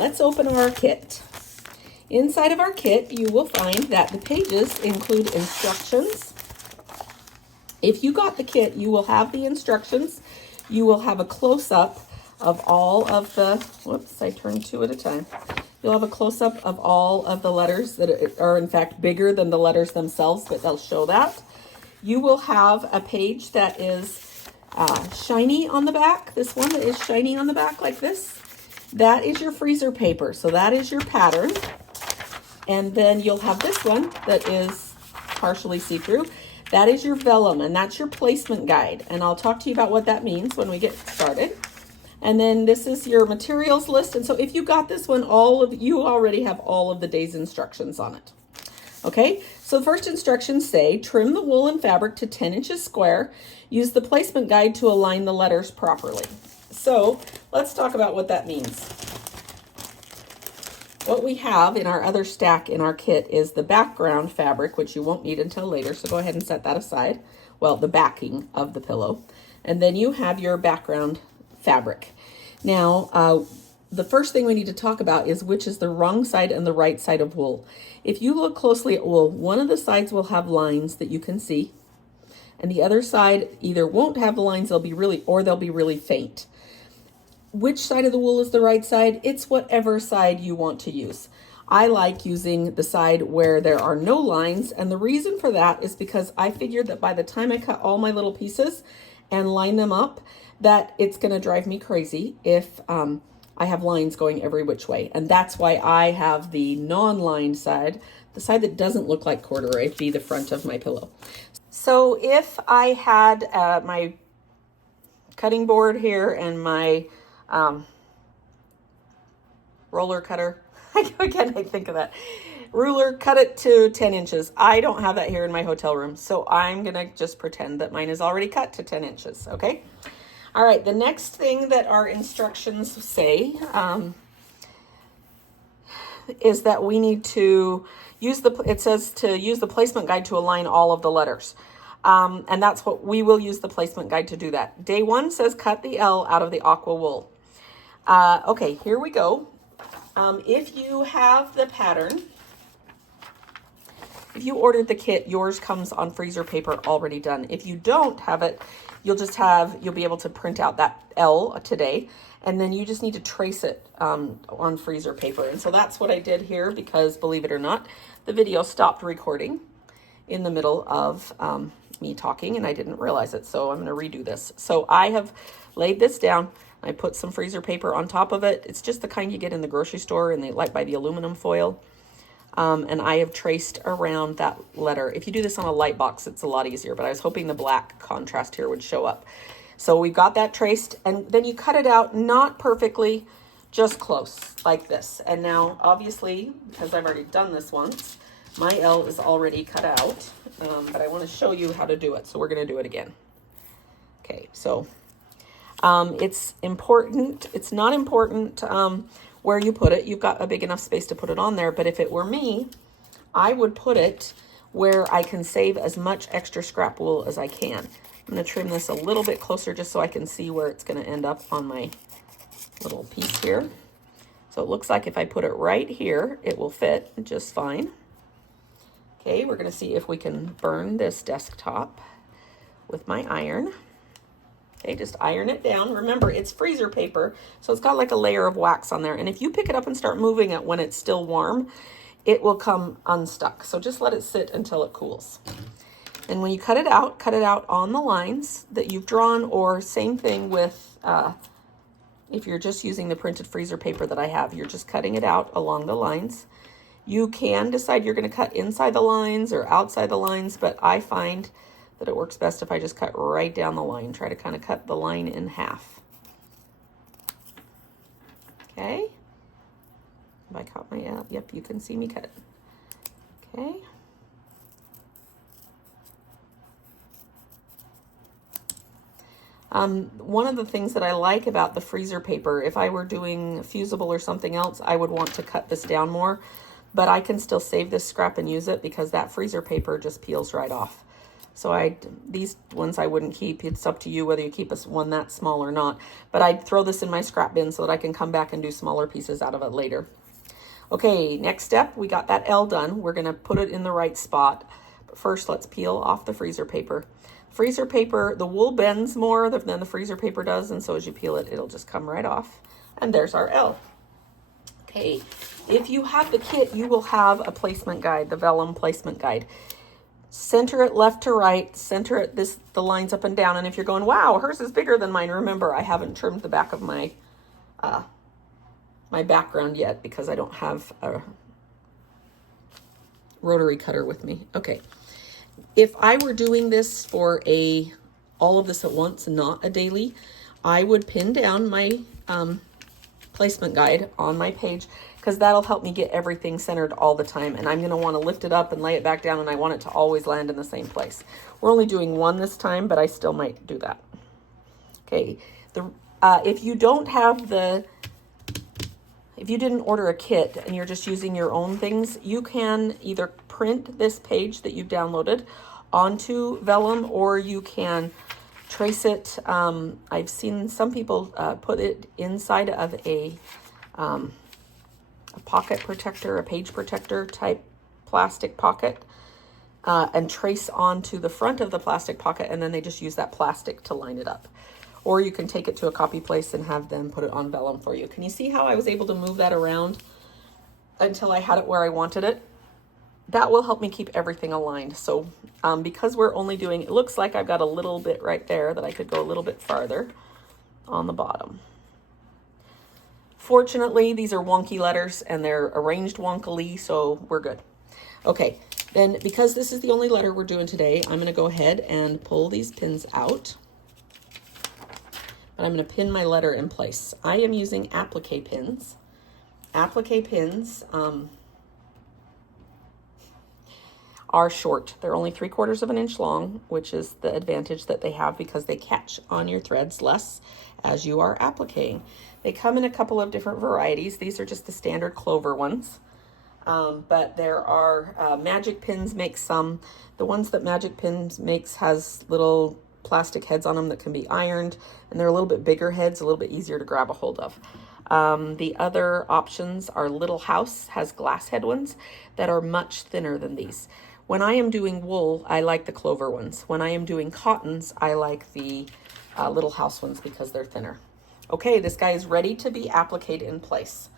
let's open our kit. Inside of our kit, you will find that the pages include instructions. If you got the kit, you will have the instructions. You will have a close-up of all of the, whoops, I turned two at a time. You'll have a close-up of all of the letters that are in fact bigger than the letters themselves, but they'll show that. You will have a page that is shiny on the back. This one that is shiny on the back like this. That is your freezer paper. So that is your pattern. And then you'll have this one that is partially see-through. That is your vellum, and that's your placement guide. And I'll talk to you about what that means when we get started. And then this is your materials list. And so if you got this one, you already have all of the day's instructions on it. Okay, so the first instructions say, trim the wool and fabric to 10 inches square. Use the placement guide to align the letters properly. So let's talk about what that means. What we have in our other stack in our kit is the background fabric, which you won't need until later. So go ahead and set that aside. Well, the backing of the pillow. And then you have your background fabric. Now, the first thing we need to talk about is which is the wrong side and the right side of wool. If you look closely at wool, one of the sides will have lines that you can see, and the other side either won't have the lines, they'll be really faint. Which side of the wool is the right side? It's whatever side you want to use. I like using the side where there are no lines, and the reason for that is because I figured that by the time I cut all my little pieces and line them up, that it's going to drive me crazy if I have lines going every which way. And that's why I have the non-lined side, the side that doesn't look like corduroy, be the front of my pillow. So if I had my cutting board here and my roller cutter, again, I think of that, ruler, cut it to 10 inches. I don't have that here in my hotel room, so I'm going to just pretend that mine is already cut to 10 inches, okay? All right, the next thing that our instructions say is that we need to use it says to use the placement guide to align all of the letters. And that's what we will use the placement guide to do that. Day one says cut the L out of the aqua wool. Okay, here we go. If you have the pattern, if you ordered the kit, yours comes on freezer paper already done. If you don't have it, you'll be able to print out that L today, and then you just need to trace it on freezer paper. And so that's what I did here because, believe it or not, the video stopped recording in the middle of me talking, and I didn't realize it. So I'm going to redo this. So I have laid this down. I put some freezer paper on top of it. It's just the kind you get in the grocery store, and they like by the aluminum foil. And I have traced around that letter. If you do this on a light box, it's a lot easier, but I was hoping the black contrast here would show up. So we've got that traced, and then you cut it out, not perfectly, just close, like this. And now, obviously, because I've already done this once, my L is already cut out, but I want to show you how to do it, so we're going to do it again. Okay, so it's important. It's not important where you put it. You've got a big enough space to put it on there, but if it were me, I would put it where I can save as much extra scrap wool as I can. I'm going to trim this a little bit closer just so I can see where it's going to end up on my little piece here. So it looks like if I put it right here, it will fit just fine. Okay, we're going to see if we can burn this desktop with my iron. Okay, just iron it down. Remember, it's freezer paper, so it's got like a layer of wax on there. And if you pick it up and start moving it when it's still warm, it will come unstuck. So just let it sit until it cools. And when you cut it out on the lines that you've drawn, or same thing with, if you're just using the printed freezer paper that I have, you're just cutting it out along the lines. You can decide you're going to cut inside the lines or outside the lines, but I find that it works best if I just cut right down the line. Try to kind of cut the line in half. Okay. Have I caught my, yep, you can see me cut. Okay. One of the things that I like about the freezer paper, if I were doing fusible or something else, I would want to cut this down more, but I can still save this scrap and use it because that freezer paper just peels right off. So these ones I wouldn't keep. It's up to you whether you keep one that small or not. But I'd throw this in my scrap bin so that I can come back and do smaller pieces out of it later. Okay, next step, we got that L done. We're gonna put it in the right spot. But first, let's peel off the freezer paper. Freezer paper, the wool bends more than the freezer paper does, and so as you peel it, it'll just come right off. And there's our L. Okay, if you have the kit, you will have a placement guide, the vellum placement guide. Center it left to right, center it the lines up and down. And if you're going, wow, hers is bigger than mine, remember, I haven't trimmed the back of my my background yet because I don't have a rotary cutter with me. Okay, if I were doing this for all of this at once, not a daily, I would pin down my placement guide on my page, because that'll help me get everything centered all the time. And I'm going to want to lift it up and lay it back down, and I want it to always land in the same place. We're only doing one this time, but I still might do that. Okay, if you don't have if you didn't order a kit and you're just using your own things, you can either print this page that you've downloaded onto vellum, or you can trace it. I've seen some people put it inside of a pocket protector, a page protector type plastic pocket, and trace onto the front of the plastic pocket, and then they just use that plastic to line it up. Or you can take it to a copy place and have them put it on vellum for you. Can you see how I was able to move that around until I had it where I wanted it? That will help me keep everything aligned. So because we're only doing, it looks like I've got a little bit right there that I could go a little bit farther on the bottom. Fortunately, these are wonky letters and they're arranged wonkily, so we're good. Okay, then because this is the only letter we're doing today, I'm gonna go ahead and pull these pins out. And I'm gonna pin my letter in place. I am using applique pins. Applique pins are short. They're only 3/4 of an inch long, which is the advantage that they have because they catch on your threads less as you are appliquing. They come in a couple of different varieties. These are just the standard clover ones. But there are, Magic Pins makes some. The ones that Magic Pins makes has little plastic heads on them that can be ironed, and they're a little bit bigger heads, a little bit easier to grab a hold of. The other options are Little House has glass head ones that are much thinner than these. When I am doing wool, I like the clover ones. When I am doing cottons, I like the Little House ones because they're thinner. Okay, this guy is ready to be appliqued in place.